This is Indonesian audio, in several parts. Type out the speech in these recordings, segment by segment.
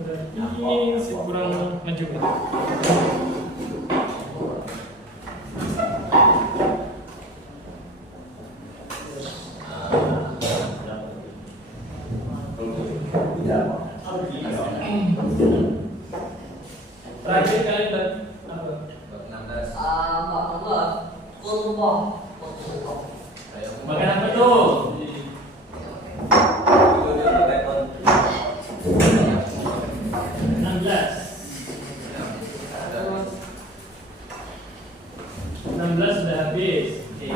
Berarti kurang maju. Terakhir kalian apa? 16. 14. Kurba. Makan apa tuh? 16 sudah habis. Oke.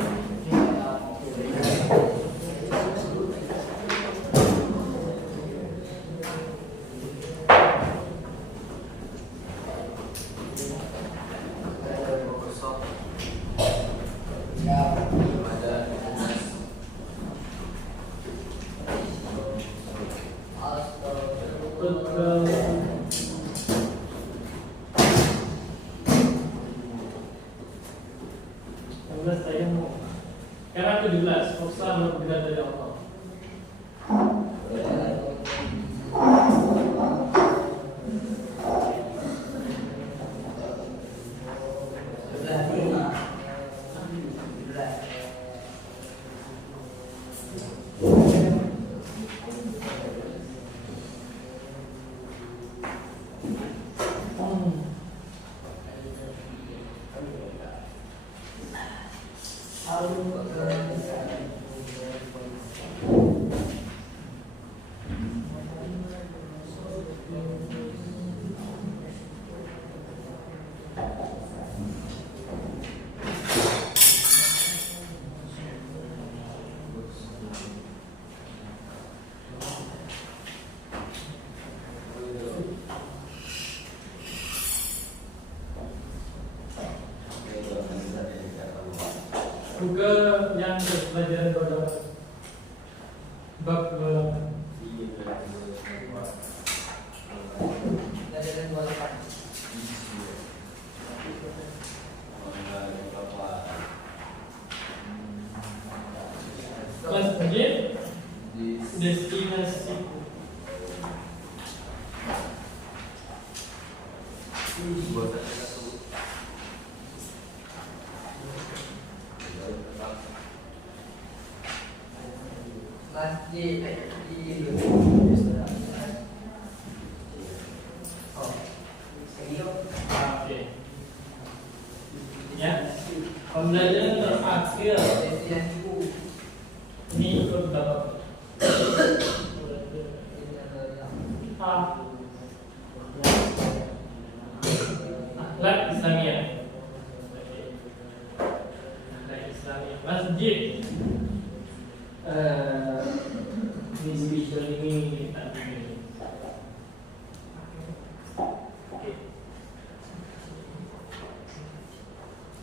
Karena 17, Faksa berbeda dari Allah. Juga yang pelajaran pada bab pelajaran 28. kelas B destinasi. Masjid Oke. Ya. Pembelajaran terakhir ini ikut bapak. Akhlak Islamiyah. Akhlak Islamiyah. Masjid. Ini spesial ini tadi. Oke.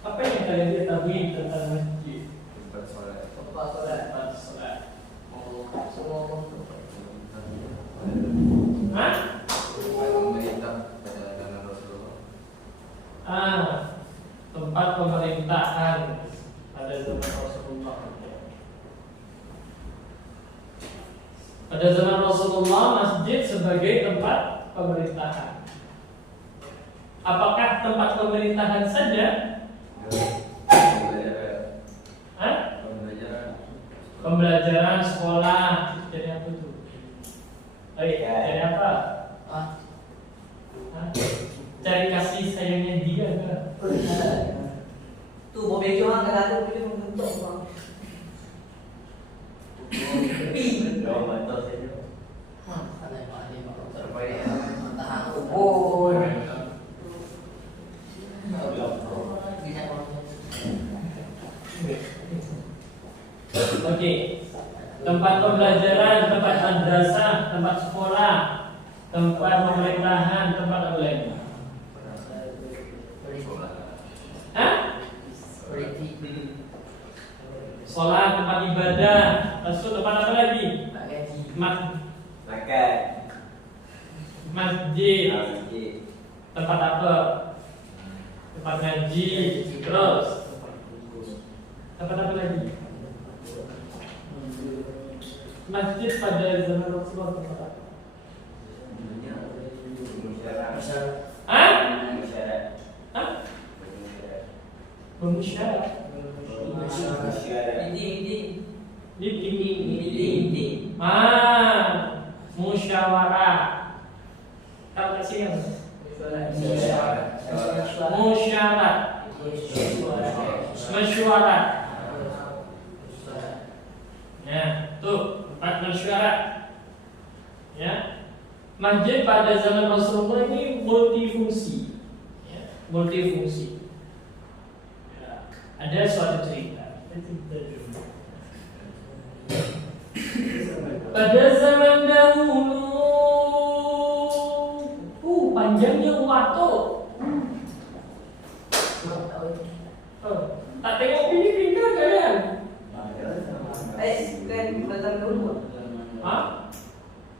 Apa yang kalian ketahui tentang masjid? tempat sholat. Tempat sholat. Semua Hah? pemerintah pada zaman Rasulullah. Tempat pemerintahan pada zaman Rasulullah. Pada zaman Rasulullah, masjid sebagai tempat pemerintahan. Apakah tempat pemerintahan saja? Hah? Pembelajaran sekolah. Jadi apa tuh? Jadi apa? Hah? Cari kasih sayangnya dia kan? Tuh mau bagi orang kan ada boleh membentuk bang. Oh. Oke. Tempat pembelajaran, tempat madrasah, tempat sekolah, tempat pemerintahan, tempat apa lagi? Hah? Sholat, tempat ibadah, masuk tempat apa lagi? Masjid, tempat apa? Tempat ngaji, terus tempat apa lagi? Masjid pada zaman Rasulullah tempat apa? Hah? Hah? Bermusyawarah. Musyawarah. Tahu tak sih yang musyawarah. Mesyuarat. Ya, tuh tempat mesyuarat. Ya, masjid pada zaman Rasulullah ini multifungsi. Ya, multifungsi. Ya, ada suatu cerita. Pada zaman dahulu, panjangnya waktu. Tak tengok Filipin kan kalian? Datang dulu. Hah?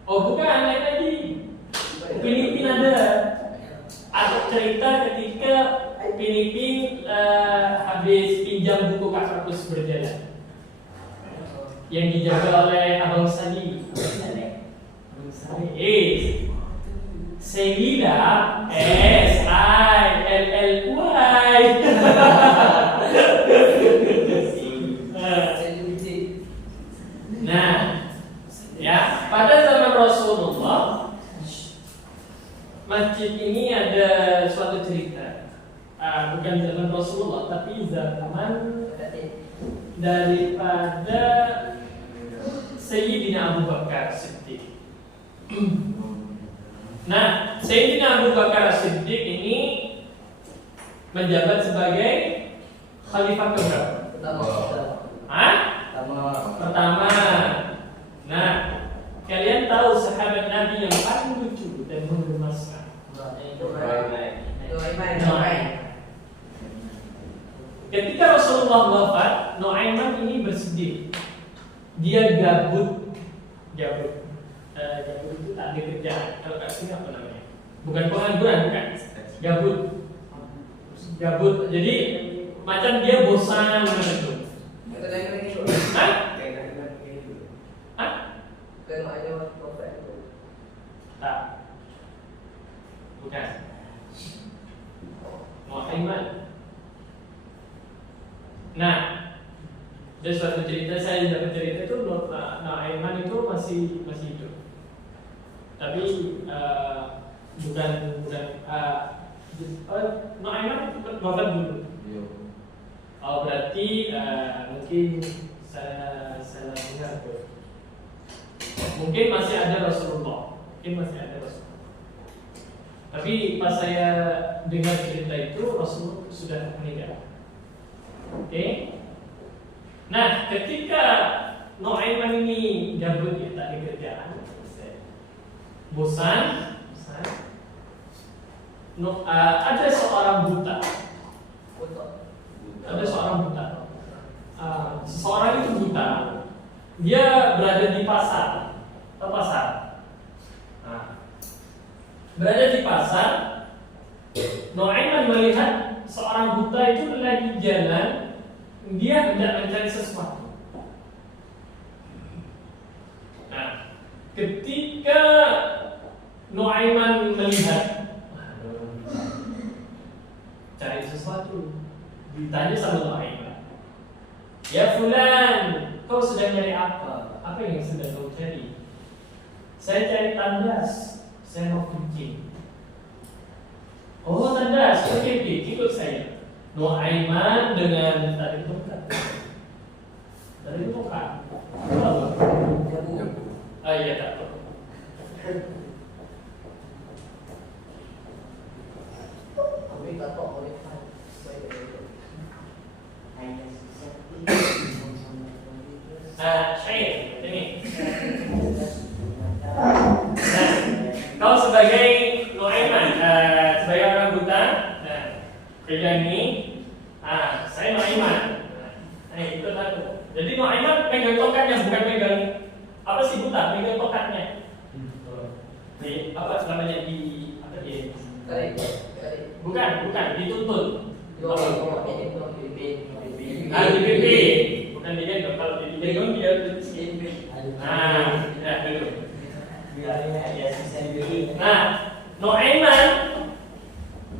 Oh bukan, lain lagi. Filipin ada. Ada cerita ketika Filipin habis pinjam buku Kak Perpus berjalan yang dijaga oleh Abang Sali. Selida SILLY. Nah, ya pada zaman Rasulullah masjid ini ada suatu cerita. Bukan zaman Rasulullah, tapi zaman daripada Sayyidina Abu Bakar Siddiq. Nah, Sayyidina Abu Bakar Siddiq ini menjabat sebagai khalifah keberapa? Pertama. Nah, kalian tahu sahabat Nabi yang paling lucu dan menggemaskan? Nu'aim. Ketika Rasulullah wafat, Nu'aiman ini bersedih. Dia gabut. Gabut itu tak ada kerjaan. Kalau kat sini apa namanya? Bukan pengangguran, bukan. Gabut. Jadi macam dia bosan gitu. Hah? Tak. Bukan. Nu'aiman. Nah, ada suatu cerita, saya dapat cerita itu Nu'aiman itu masih hidup. Tapi bukan Nu'aiman wafat dulu. Oh berarti mungkin saya salah dengar tuh. Mungkin masih ada Rasulullah. Tapi pas saya dengar cerita itu Rasulullah sudah meninggal. Oke. Nah, ketika Nu'aiman ini gabut ya, tak ada kerjaan, bosan. Ada seorang buta. Seseorang itu buta. Dia berada di pasar. Tahu pasar? Berada di pasar. Nu'aiman melihat seorang buta itu lagi jalan. Dia hendak mencari sesuatu. Nah, ketika Nu'aiman melihat cari sesuatu, ditanya sama Nu'aiman, "Ya fulan, kau sedang cari apa? Apa yang sedang kau cari?" "Saya cari tandas, saya mau kencing." "Oh tandas, oke, ikut saya." Nu'aiman dengan tarik tongkat. Iya tak tahu. Syekh, ini. Kau sebagai Nu'aiman, sebagai orang buta, kerja ini, saya Nu'aiman. Ikut aku. Jadi Nu'aiman pegang tongkatnya, bukan pegang apa sih buta, pegang tongkatnya. Nih, apa namanya di apa dia? Bukan, dituntun. Dipimpin. Bukan digendong. Kalau digendong dia ya duduk. Ya sisa dibeli. Nah, Nuaiman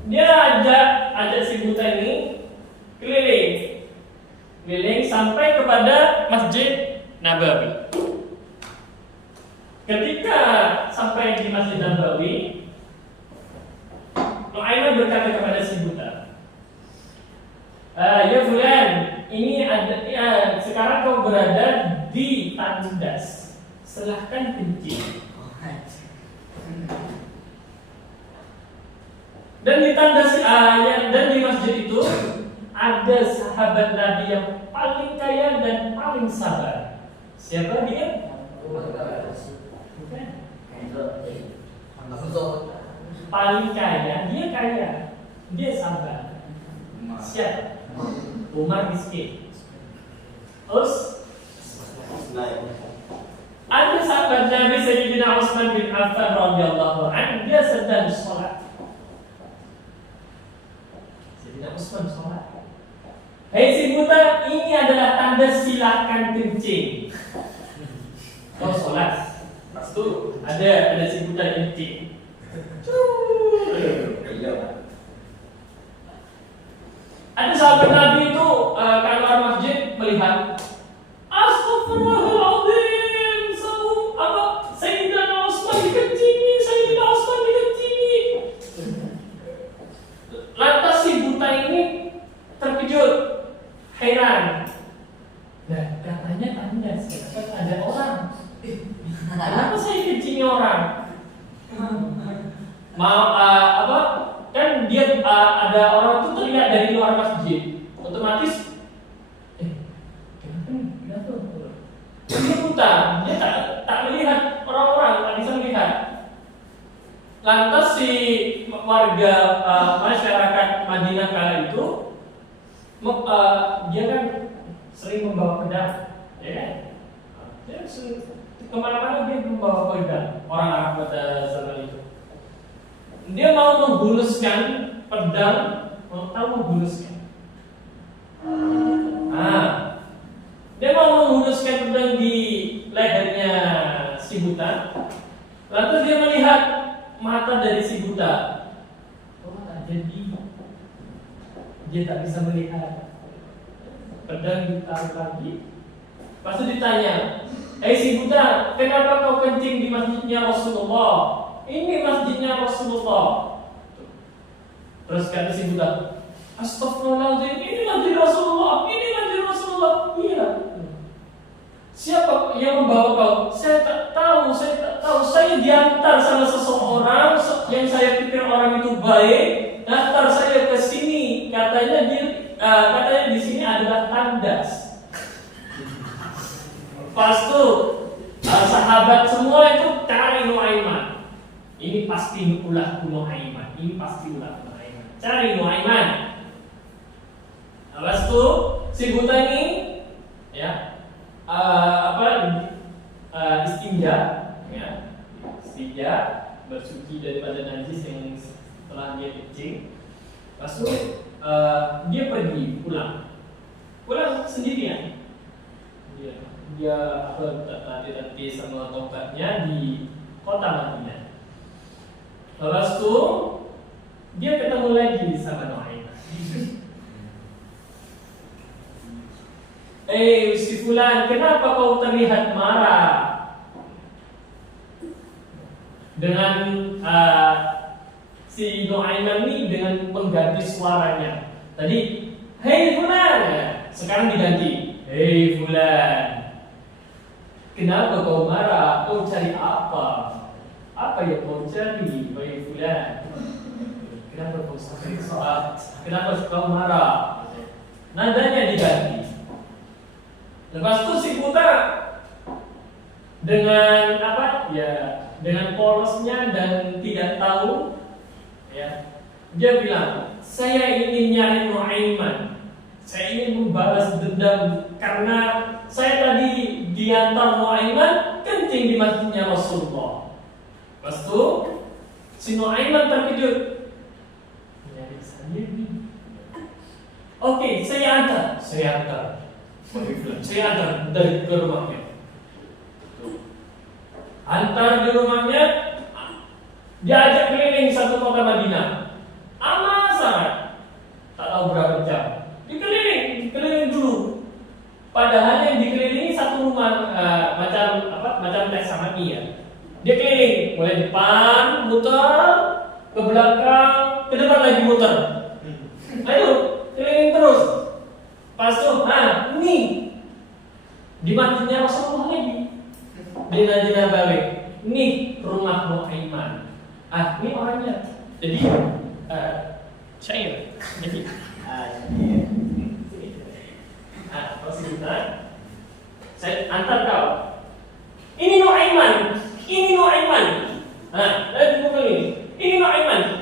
dia ajak si buta ini keliling sampai kepada Masjid Nabawi. Ketika sampai di Masjid Nabawi, Nuaiman berkata kepada si buta, ya Fulan, ini ada sekarang kau berada di tandas, silahkan kencing. Dan di tandas dan di masjid itu ada sahabat Nabi yang paling kaya dan paling sabar. Siapa dia? Bukan. Paling kaya, dia sabar. Siapa? Umar miskin. Terus ada sahabat Nabi Sayyidina Utsman bin Affan radhiyallahu anhu, dia sedang sholat. Sayyidina Utsman sholat. Hei si buta, ini adalah tanda silakan kencing. Kau sholat. Pas itu ada si buta kencing. Ada sahabat Nabi itu keluar masjid melihat, Astagfirullahaladzim, Sayyidina Utsman dikencingi, Lantas si buta ini terkejut, heran. Nah, katanya tandas, kenapa ada orang? Kenapa saya kencingi orang? Kan dia ada orang itu terlihat dari luar masjid, otomatis kenapa? Dia buta, dia tak melihat orang-orang, tak bisa melihat. Lantas si warga masyarakat Madinah kala itu, dia kan sering membawa pedang, ya kan? Dia kemana-mana dia membawa pedang. Orang Arab pada zaman itu. Dia mau menghuluskan pedang, dia mau menghuluskan pedang di lehernya si buta. Lantas dia melihat mata dari si buta. Tak jadi. Dia tak bisa melihat. Pedang ditaruh lagi. Lepas itu ditanya, hei si buta, kenapa kau kencing di masjidnya Rasulullah? Ini masjidnya Rasulullah. Terus kata si buta, Astagfirullahaladzim, ini masjid Rasulullah. Iya. Siapa yang membawa kau? Saya tak tahu. Saya diantar sama seseorang yang saya pikir orang itu baik. Antar saya ke sini. Katanya di sini adalah tandas. Pas itu sahabat semua itu cari Nuaiman. Ini pasti ulah Nuaiman. Cari Nuaiman. Lepas itu si buta ini istinja, bersuci daripada najis yang setelah dia kencing. Lepas itu dia pergi pulang sendirian. Dia tadi sama tongkatnya di kota Madinah. Lepas itu dia ketemu lagi sama Nuaiman. Si Fulan, kenapa kau terlihat marah? Dengan si Nuaiman ini dengan mengganti suaranya. Tadi, hei Fulan, sekarang diganti, hei Fulan, kenapa kau marah? Kau cari apa? Apa yang kau cari, hei Fulan? Kenapa kau sampai soal? Kenapa kau marah? Nadanya diganti. Lepas itu si buta dengan dengan polosnya dan tidak tahu, dia bilang, saya ingin nyari Nuaiman, saya ingin membalas dendam karena saya tadi diantar Nuaiman kencing di masjidnya Rasulullah. Lepas itu si Nuaiman terkejut, nyari saya ini. Oke, saya antar. Saya antar dari ke rumahnya. Antar di rumahnya, diajak keliling satu kota Madinah. Amat sangat, tak tahu berapa jam. Dikeliling dulu. Padahal yang dikelilingi satu rumah macam teks sama ya. Dia keliling, mulai depan, muter, ke belakang, ke depan lagi muter. Ayo, keliling terus. Pas tuh, ini di masjidnya Rasulullah lagi. Di Madinah balik. Nih rumah Nuaiman. Ini orangnya. Jadi syair. Jadi kalau kita saya antar kau. Ini Nuaiman. Lihat buku ini. Ini Nuaiman.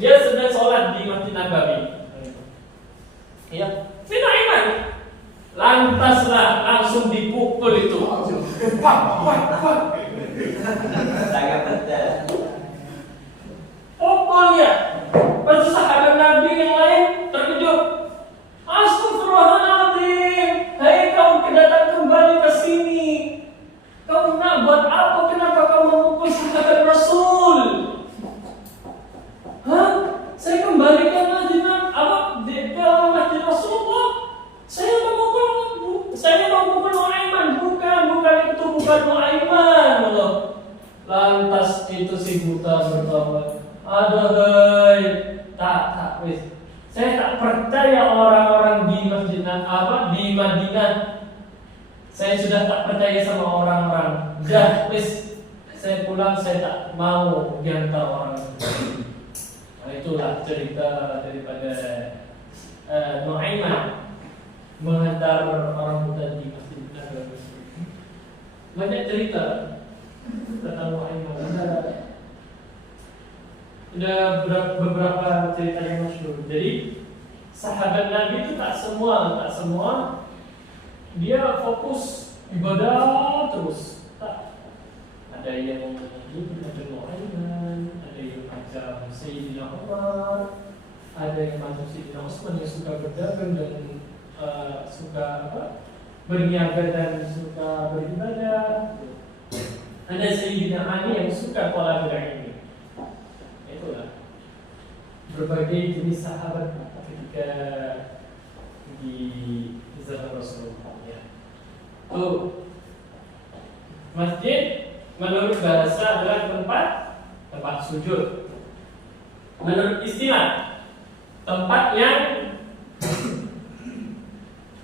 Dia sedang sholat di Masjid Nabawi. Ya, si Nuaiman. Lantaslah langsung dipukul itu. Sangat pedas. Pukulnya. Pas sahabat Nabi yang lain terkejut. Astagfirullahaladzim. Hai kau kedatang kembali ke sini. Kau nak buat apa? Kenapa kau memukul sahabat Rasul? Saya kembalikan masjid masjid Rasulullah. Saya memukul Nuaiman. Bukan Nuaiman. Lantas itu si buta bertobat. Aduh, tak wis. Saya tak percaya orang-orang di di Madinah. Saya sudah tak percaya sama orang-orang. Dah wis, saya pulang, saya tak mau diantar orang. Itulah cerita daripada Nuaiman menghantar orang buta di Masjid Nabawi. Banyak cerita tentang Nuaiman. Ada beberapa cerita yang masyhur. Jadi sahabat Nabi itu tak semua dia fokus ibadah terus. Tak. Ada yang macam Nuaiman, ada yang macam Sayyidina Umar, ada yang macam Sayyidina Utsman yang suka berdagang dan suka berniaga dan suka beribadah. Ada Sayyidina Ali yang suka pola berani. Itulah berbagai jenis sahabat ketika di zaman Rasulullah. Ya. Masjid menurut bahasa adalah tempat sujud. Menurut istilah, tempat yang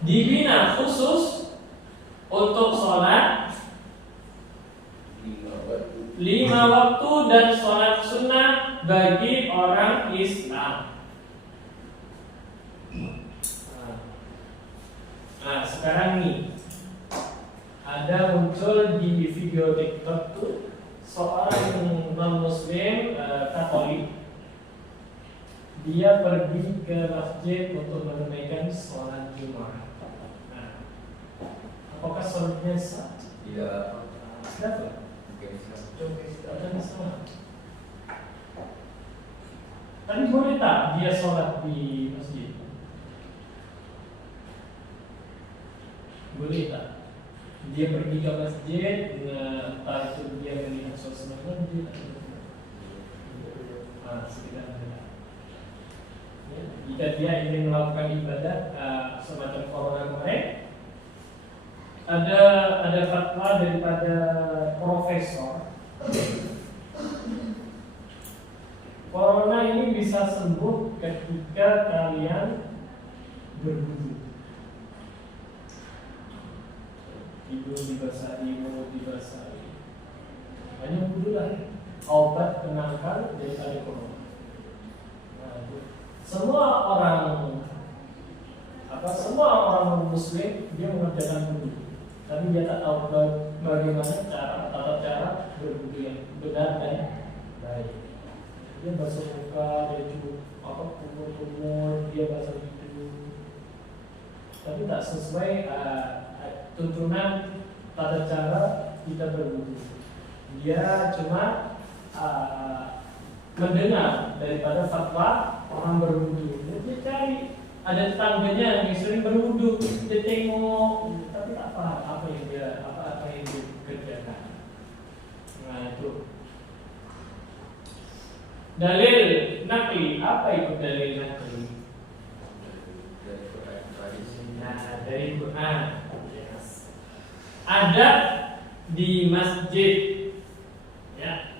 dibina khusus untuk sholat 5 waktu dan sholat sunnah bagi orang Islam. Nah, sekarang nih ada muncul di video TikTok tuh seorang non-muslim Katolik. Dia pergi ke masjid untuk menunaikan sholat Jumat. Nah, apakah sholatnya sah? Tidak. Kenapa? Ada masalah. Tapi boleh tak dia sholat di masjid? Boleh tak? Dia pergi ke masjid, entah itu dia melihat suasana masjid atau sekedar melihat. Ya, jika dia ingin melakukan ibadah semacam corona kemarin, ada fatwa daripada profesor. Corona ini bisa sembuh ketika kalian berwudu. Hidung dibasahi, mulut dibasahi. Hanya wudu lah obat penangkal daripada corona. Semua orang Muslim dia mengerjakan wudu, tapi dia tak tahu bagaimana tata cara berwudu yang benar dan baik. Dia basuh muka, dia kumur, dia basuh hidung, tapi tak sesuai tuntunan tata cara kita berwudu. Dia cuma mendengar daripada fatwa orang berwudu. Dia cari ada tetangganya yang sering berwudu, dia tengok, tapi tak paham apa yang dia kerjakan. Nah itu. Dalil nakli, apa itu dalil nakli? Dari Quran tradisi. Nah, dari Quran. Yes. Ada di masjid, ya.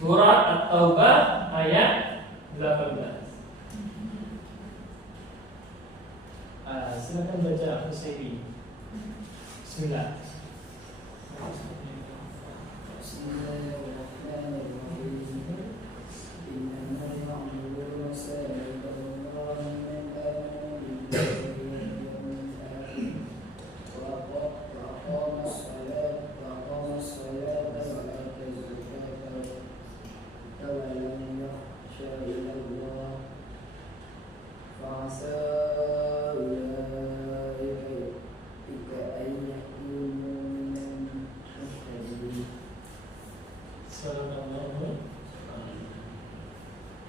Surat At-Taubah ayat 18. Silakan baca Husaini. Bismillah.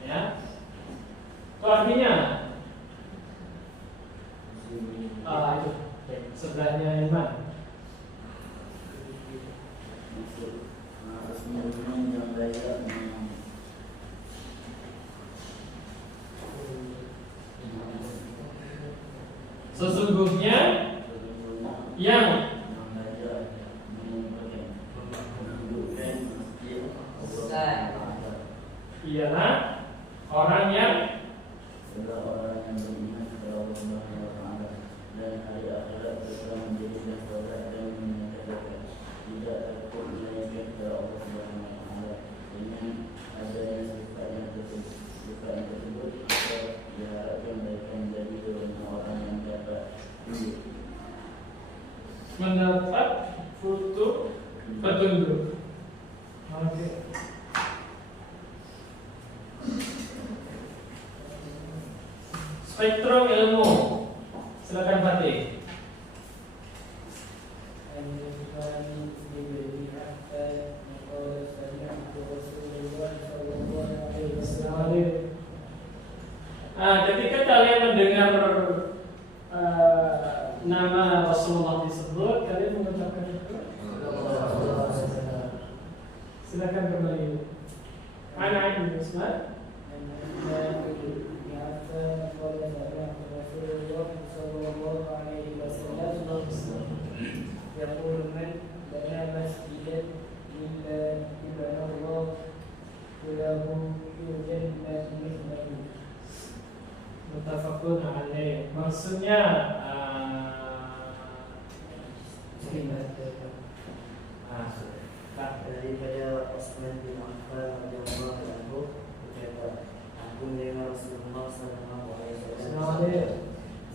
Ya, itu artinya itu sebelahnya iman. Sesungguhnya yang ialah orang yang beriman kepada Allah Subhanahu wa Ta'ala dan hari akhirat serta menjadikan salat dan menyatakan tidak takut melainkan kepada Allah Subhanahu wa Ta'ala dengan adanya sifat yang tersebut maka diharapkan mereka menjadi golongan orang yang dapat mendapat petunjuk. Oke. Spektrum ilmu. Silakan Fatih. Ketika kalian mendengar nama Rasulullah disebut, kalian mengucapkan itu. Silakan kembali. Mana ini Usman? يقول من بنى مسجدا لله بنى الله له في الجنة مثله. Muttafaqun alaih. Maksudnya daripada Utsman bin Affan radhiyallahu anhu berkata, aku mendengar Rasulullah sallallahu alaihi wasallam,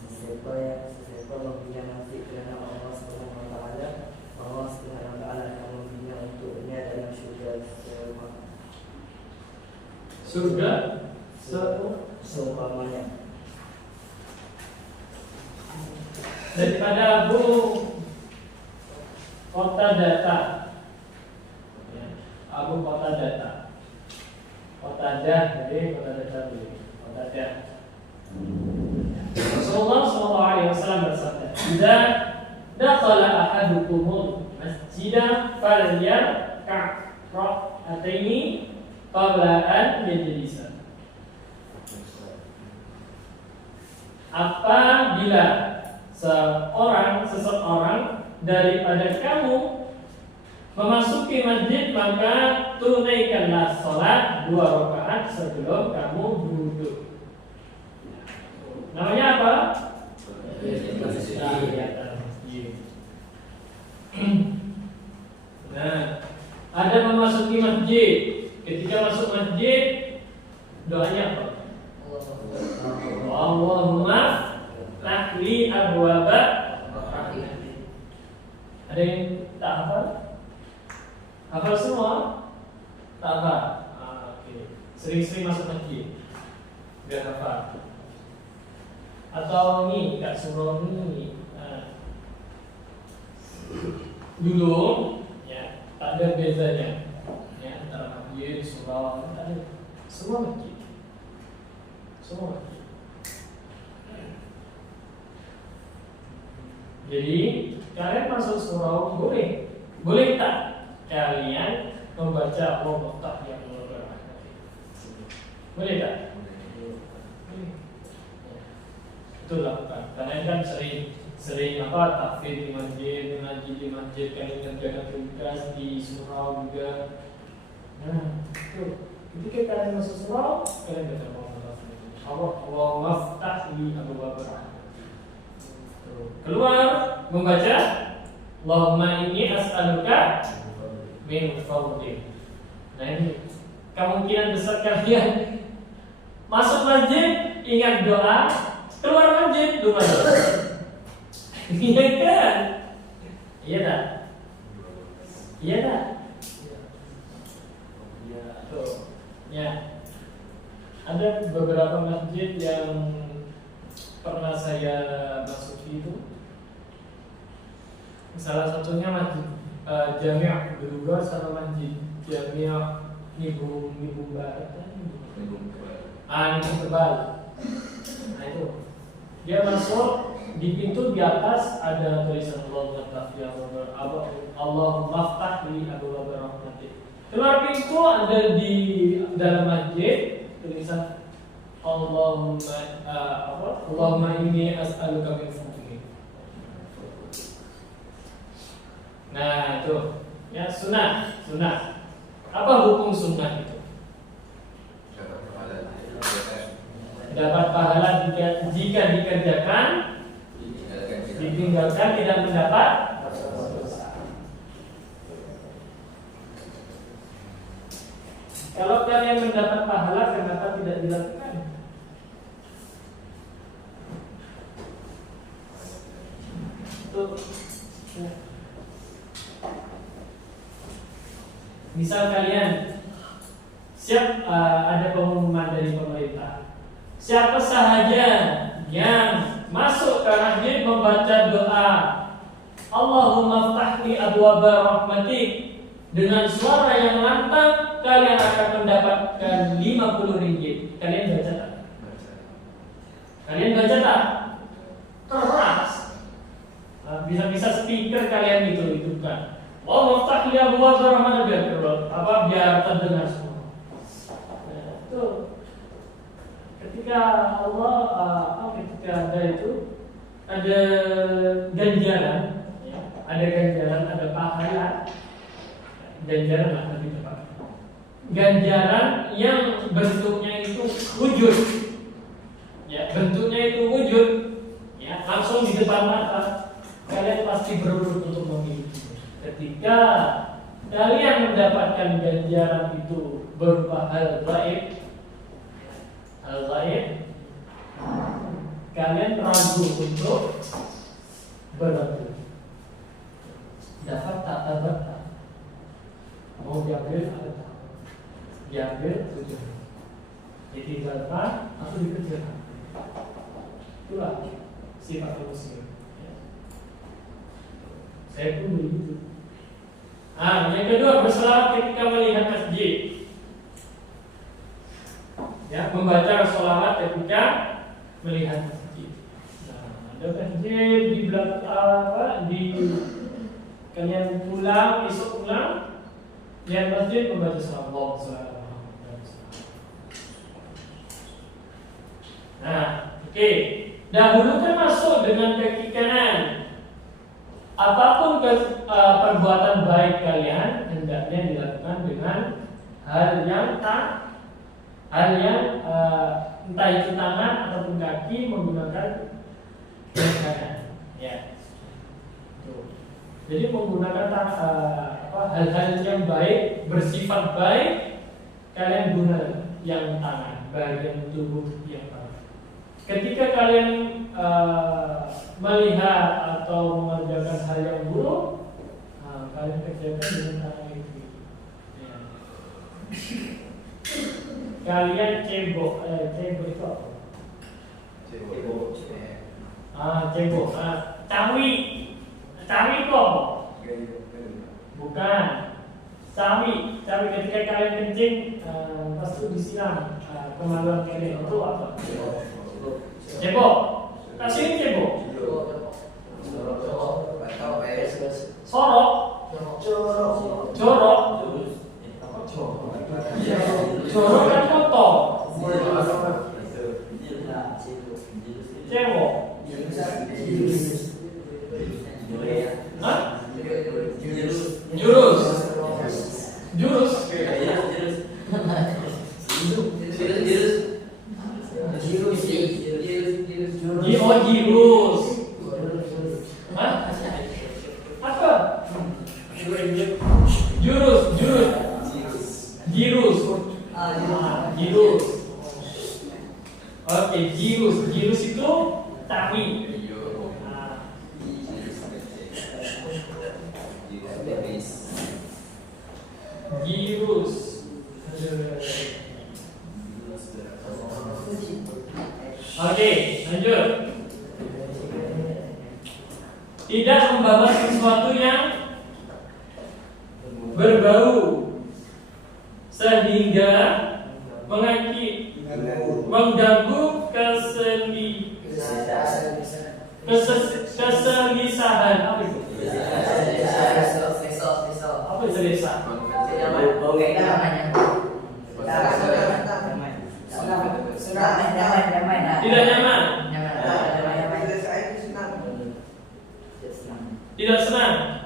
sesiapa membina masjid kerana Allah Subhanahu wa taala, Allah Subhanahu wa taala akan membina untuknya dalam surga seumpamanya. Daripada Abu Qatadah, Abu Qatadah, jadi Qatadah. Rasulullah SAW bersabda, "Idza dakhala ahadukumul masjida falyarka' rak'ataini qabla an yajlisa." Apabila seseorang daripada kamu memasuki masjid, maka tunaikanlah salat 2 rakaat sebelum kamu duduk. Namanya apa? Tahiyatul masjid. Nah, ada memasuki masjid. Ketika masuk masjid, doanya apa? Allahumma tahli abwaba rahmatik. Ada yang tak hafal? Hafal semua? Tak hafal? Okay. Sering-sering masuk masjid biar hafal. Atau ni kat surau ni dulu ya, tak ada bezanya ya, antara masjid, surau, tak ada. Semua masjid. Jadi kalian masuk surau boleh tak? kalian membaca Allah Muftah yang boleh tak? Boleh. Itu lakukan. Karena ini kan sering apa takfir di masjid, mengaji di masjid, kalian kerjakan tugas di surau juga. Nah, itu. Ketika kalian masuk surau, kalian baca Allah Muftah li abwaab rahmatik. Keluar membaca Allahumma inni as'aluka min fadlik. Nah ini kemungkinan besar kalian masuk masjid ingat doa, keluar masjid lupa doa. Iya kan? Iya tak? Iya tak? Iya tuh. Ya. Ada beberapa masjid yang pernah saya masuki itu. Salah satunya masjid Jami' Beluga sama masjid Jami' Nibung Barat. Nibung Tebal. Nah itu dia masuk di pintu di atas ada tulisan Allah Muftah li abwaab rahmatik. Keluar pintu ada di dalam masjid tulisan Allahumma inni as'aluka min fadlik. Nah itu ya sunnah. Apa hukum sunnah itu? Dapat pahala jika dikerjakan, ditinggalkan tidak mendapat dosa. Kalau kalian mendapat pahala, kenapa tidak dilakukan? Ya. Misal kalian siap ada pengumuman dari pemerintah, siapa sahaja yang masuk ke masjid membaca doa Allahumma ftahli abwaab rahmatik dengan suara yang lantang, kalian akan mendapatkan 50 ringgit. Kalian baca tak? Kalian baca tak? Keras. Bisa-bisa speaker kalian itu kan. Allah ftahli abwaab rahmatik biar terdengar semua. Itu ketika Allah ketika ada itu ada ganjaran, ya, ada pahala, ganjaran lah lebih tepat. Ganjaran yang bentuknya itu wujud, ya bentuknya itu wujud, ya langsung di depan mata, kalian pasti berebut untuk memiliki. Ketika kalian mendapatkan ganjaran itu berupa hal gaib, kalian ragu untuk berebut. Dapat tak dapat tak? Mau diambil atau tak? Diambil tujuh, ditinggalkan atau dikerjakan. Itulah sifat manusia. Saya pun begitu. Yang kedua, berselawat ketika melihat masjid. Ya, membaca sholawat ketika melihat masjid. Ada masjid di belakang di kalian besok pulang, lihat masjid membaca sholawat. Oke. Dahulu kan masuk dengan kaki kanan. Apapun perbuatan baik kalian hendaknya dilakukan dengan hal yang entah itu tangan ataupun kaki menggunakan kanan. Ya. Jadi menggunakan hal-hal yang baik, bersifat baik, kalian guna yang tangan, bagian tubuh yang tangan. Ketika kalian melihat atau mengerjakan hal yang buruk, kalian kerjakan dengan tangan itu. Ya. Kalian cebok itu apa? Cebok. Cawi kok? Bukan. Cawi ketika kalian kencing, pasti disiram kemaluan kalian itu apa? Cebok. Kasih cebok. Sorok. Jorok. Jorok kan kotor. Cewek. Hah? Jurus. Jurus. Jirus. Hah? Apa? Jurus. Oke, jirus. Jirus itu tawi. Jirus. Oke, lanjut. Tidak membawa sesuatu yang berbau sehingga mengganggu keselisahan. Apa itu? Apa itu desa? Tidak nyaman. Tidak senang.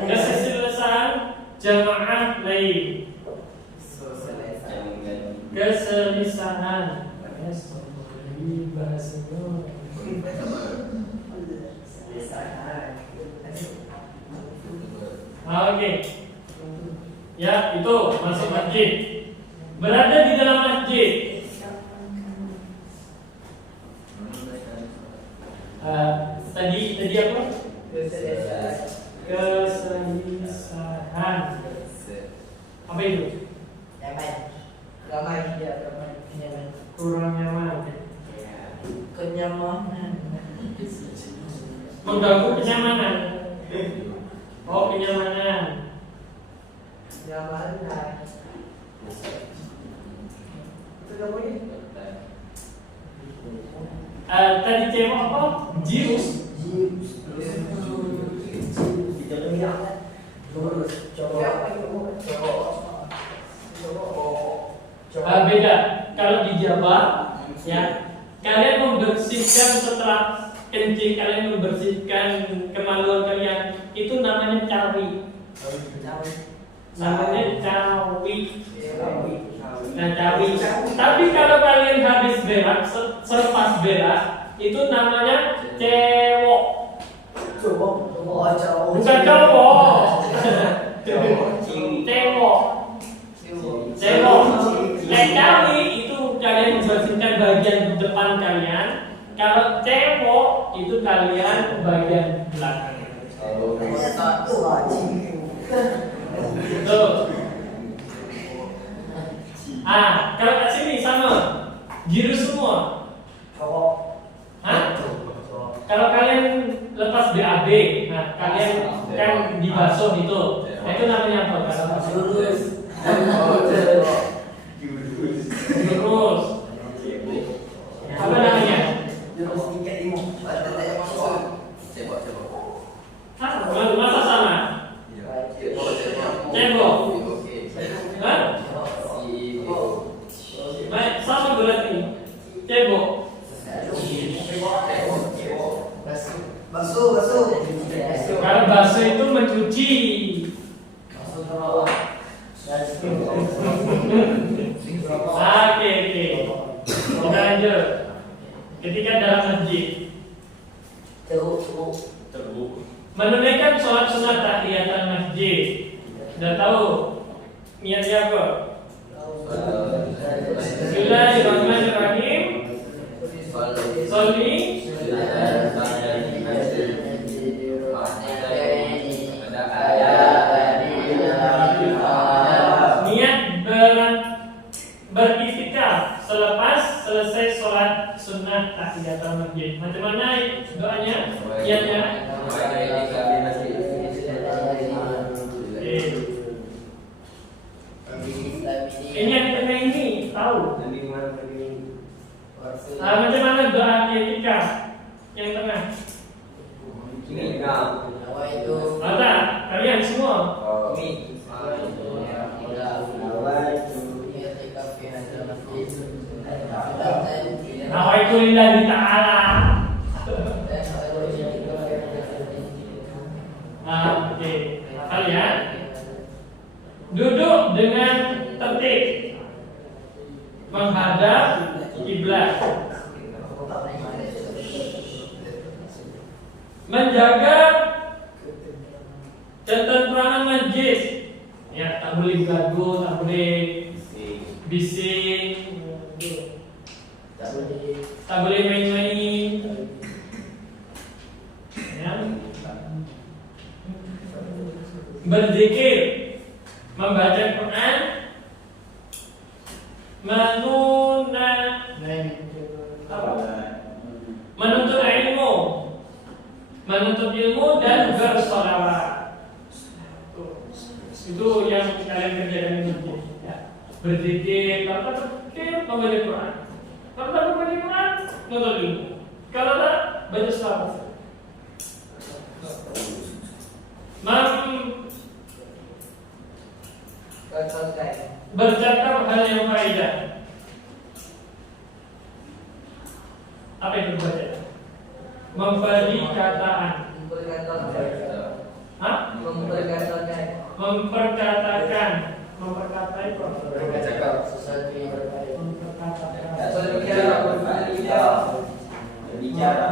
Keselisahan jamaah lain. Keselisahan. Oke. Ya, itu masuk masjid. Berada di dalam masjid. Tadi apa? Keselisahan. Apa itu? Kurang nyaman. Kenyamanan. Mengganggu kenyamanan. Oh, kenyamanan. Tadi cewek apa? Jirus. Beda. Kalau di Jawa, ya, kalian membersihkan setelah kencing, kalian membersihkan kemaluan kalian, itu namanya cawi. Namanya cawi. Nah, cawi. Tapi kalau kalian habis berak, selepas berak, itu namanya cewok. Bukan cowok. Cewok. Cawi itu kalian membersihkan bagian depan kalian. Kalau cewok itu kalian bagian belakang. Tuh. Kalau kat sini sama. Jirus semua. Hah? Kalau kalian lepas BAB, nah kalian kan dibasuh itu. Nah, itu namanya apa? Jurus. Apa namanya? Masa sama? Cebok. Hah? Baik, sama berarti. Cebok. Kalau basuh itu mencuci. Oke. Kita lanjut. Ketika dalam masjid, menunaikan sholat sunat tahiyatul masjid. Sudah tahu niatnya apa? Bismillahirrahmanirrahim. Sholli. Niat beriktikaf selepas selesai sholat sunnah tahiyatul masjid. Macam mana doanya? Niatnya? Ini yang tengah ini tahu? Macam mana doa iktikaf yang tengah? Ini Oh. Nawaitu lillahi ta'ala. Oke, kalian duduk dengan tertib menghadap kiblat, menjaga ketentraman masjid. Ya, tak boleh gaduh, tak boleh bising, tak boleh main-main. Ya. Berzikir, membaca Quran, menuntut ilmu dan bersolawat. Itu yang kalian kerjakan di masjid. Ya. Berzikir, kalau tak berzikir, membaca Quran. Kalau tak membaca Quran, menuntut ilmu. Kalau tak, baca selawat. Bercakap hal yang faedah. Apa itu baca? Memberi kataan. Hah? Memperkatakan. Memperkatai itu apa? Bercakap. Berbicara.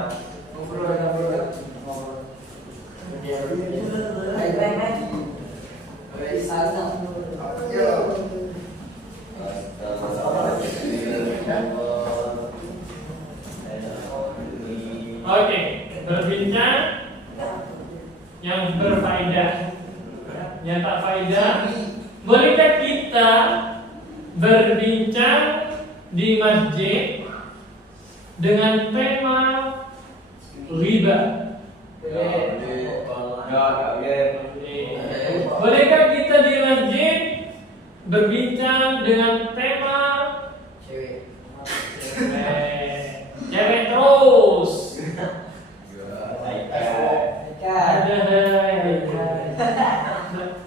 Oke, berbincang yang berfaedah. Yang tak faedah, bolehkah kita berbincang di masjid dengan tema riba? Bolehkah kita di masjid berbincang dengan tema cewek terus?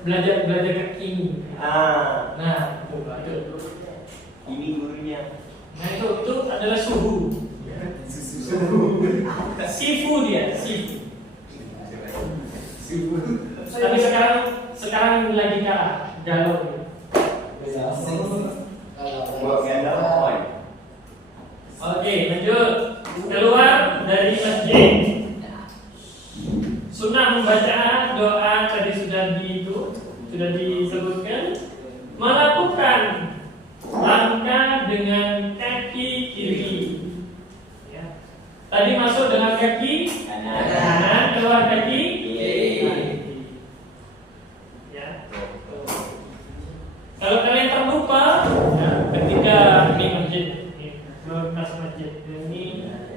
Belajar kaki. Nah, itu. Ini gurunya. Nah, itu adalah suhu. Sifu dia, sifu. Tapi sekarang lagi kalah, galau. Oke, lanjut. Keluar dari masjid. Sunnah membaca doa tadi sudah disebutkan. Melakukan langkah dengan kaki kiri. Ya. Tadi masuk dengan kaki kanan, keluar kaki kiri. Ya. Kalau kalian terlupa, ya, ketika di masjid,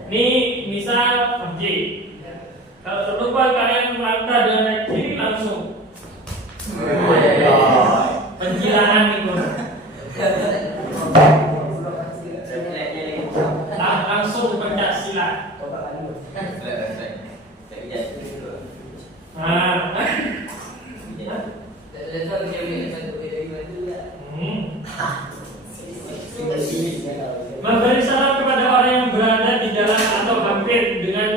ini misal masjid. Ya. Kalau terlupa kalian melangkah dengan kaki kiri langsung. Penjilaan itu. Langsung pencak silat. Memberi salam kepada orang yang berada di jalan atau hampir dengan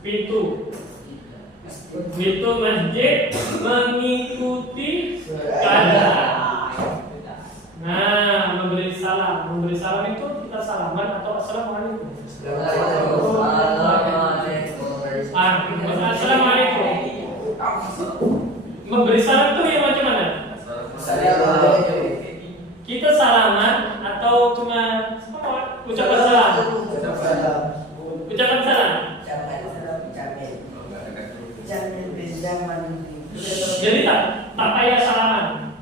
pintu masjid, mengikuti keadaan. Nah, memberi salam itu kita salaman atau assalamualaikum. Assalamualaikum. Memberi salam itu yang macam mana? Kita salaman atau cuma ucapan salam? Ucapan salam. Jadi tak payah salaman.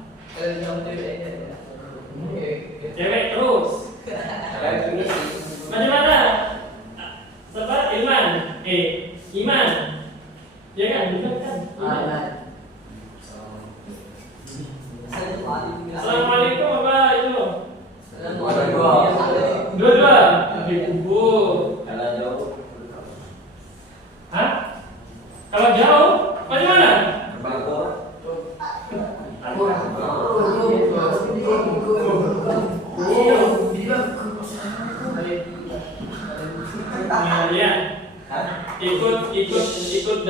Cewek terus. Macam mana? Sebab iman. Iman. Ya kan? Iman kan? Assalamualaikum apa itu? Dua. Di kubur. Kalau jauh. Hah? Kalau jauh, macam mana? Berbangkor.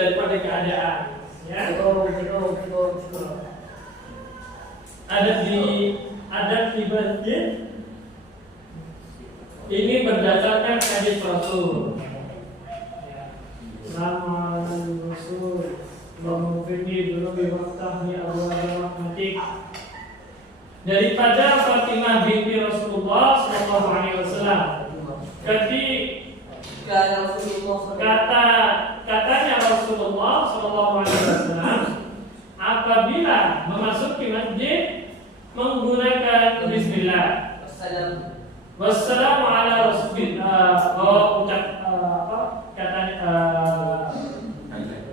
daripada keadaan. Ya. Adat di masjid ini berdasarkan hadis Rasul. Nama Rasul Allahumma dulu biwaftahni Allahumma rahmatik. Daripada Fatimah binti Rasulullah sallallahu alaihi wasallam. Katanya Rasulullah sallallahu alaihi wasallam, apabila memasuki masjid menggunakan bismillah. Wassalamu ala rasulillah.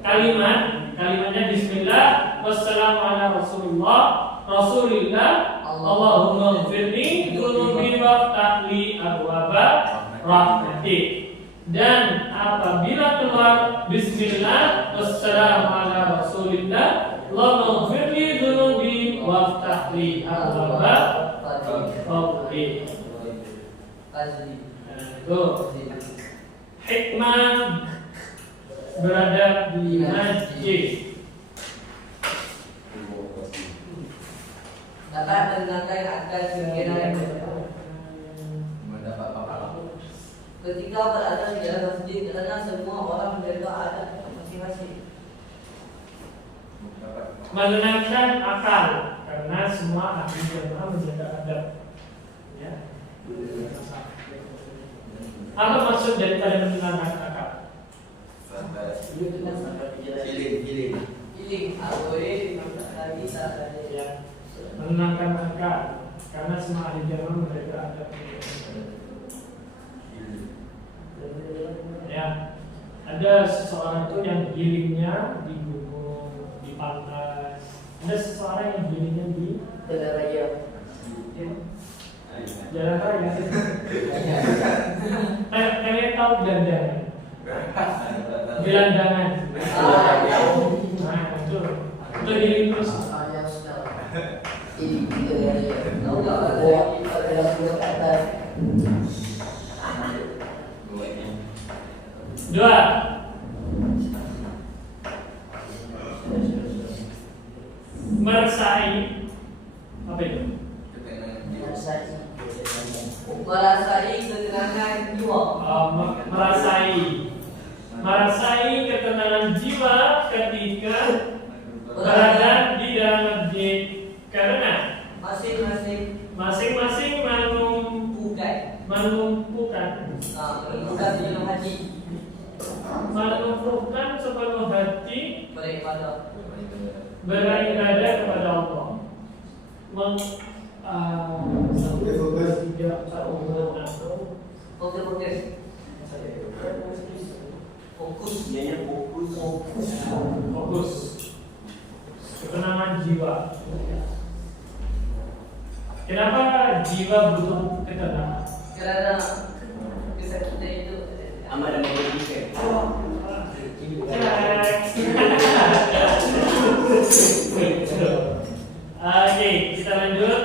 Kalimatnya bismillah. Wassalamu ala rasulillah. Allahumma ighfirli dzunubi waftahli abwaba rahmatik. Dan apabila keluar bismillah, wassalamu ala rasulillah, Allahumma ighfirli dzunubi waftahli abwaba rahmatik. Hikmah berada di masjid. Ketika berada di dalam masjid, karena semua orang menjaga adat masing-masing. Menenangkan akal, karena semua ahli jamaah menjaga adab. Ya. Apa maksud daripada menenangkan akal? Healing, Ya. Menenangkan akal, karena semua ahli jamaah menjaga adab. Ya, ada seseorang itu yang healingnya di gunung, di pantai. Ada seseorang yang healingnya di Jalan raya. jalan raya. Kalian tahu gelandangan? Gelandangan. Nah, itu healing terus. Tahu nggak ada dalam dua kata? Dua. Meresai. Apa itu? Merasai ketenangan jiwa. Merasai ketenangan jiwa ketika berada di dalam masjid, karena masing-masing menumpukan sepenuh hati beribadah kepada Allah. Fokus. Ketenangan jiwa. Kenapa jiwa butuh ketenangan? Karena kesakitan itu amat dan merugikan. Oke, kita lanjut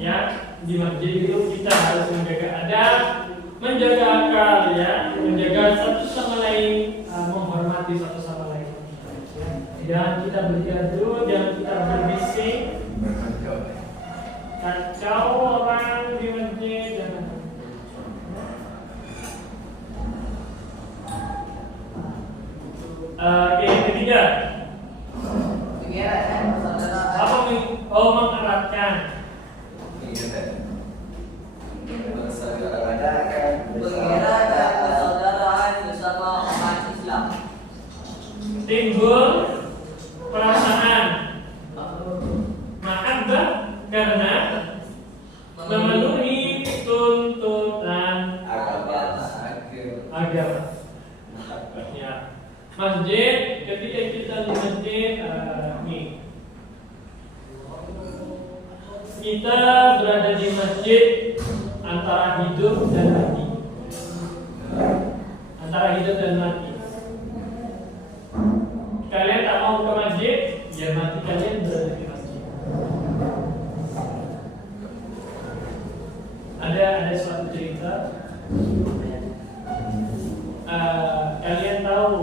ya. Di masjid itu kita harus menjaga adab, menjaga akal ya, menjaga satu sama lain, menghormati satu sama lain. Jangan kita bergaduh, jangan kita berbisik, kacau orang di masjid, jangan. Oke, ketiga. Apa mengeratkan? pengira dan persaudaraan bersama umat Islam. Timbul perasaan mahabbah karena memenuhi tuntutan agama. Ya. Masjid, ketika kita di masjid, kita berada di masjid antara hidup dan mati. Antara hidup dan mati. Kalian tak mau ke masjid, ya mati kalian berada di masjid. Ada suatu cerita. Kalian tahu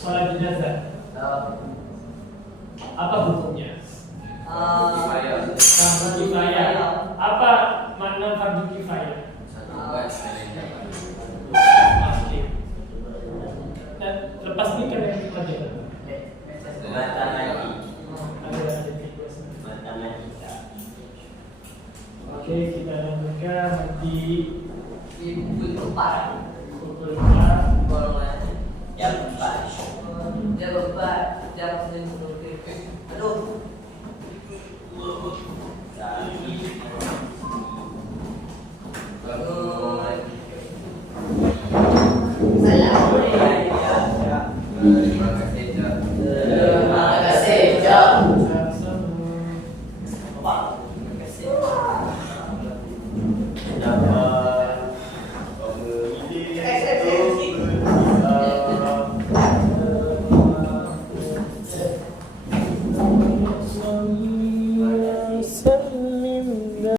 sholat jenazah? Apa hukumnya? Kifayah. Fardu kifayah. Apa makna fardu kifayah? Satu buat sekali dapat. Oke. Nah, lepas ini kan yang pelajaran. Matematika. Ada fitur. Matematika. Oke, kita lanjutkan di Ibu empat. pukul 4. Golongan. Jam 4. Jam 4. Jam 9. Aduh. Terima kasih, Cak. Terima kasih, Jom. Terima kasih.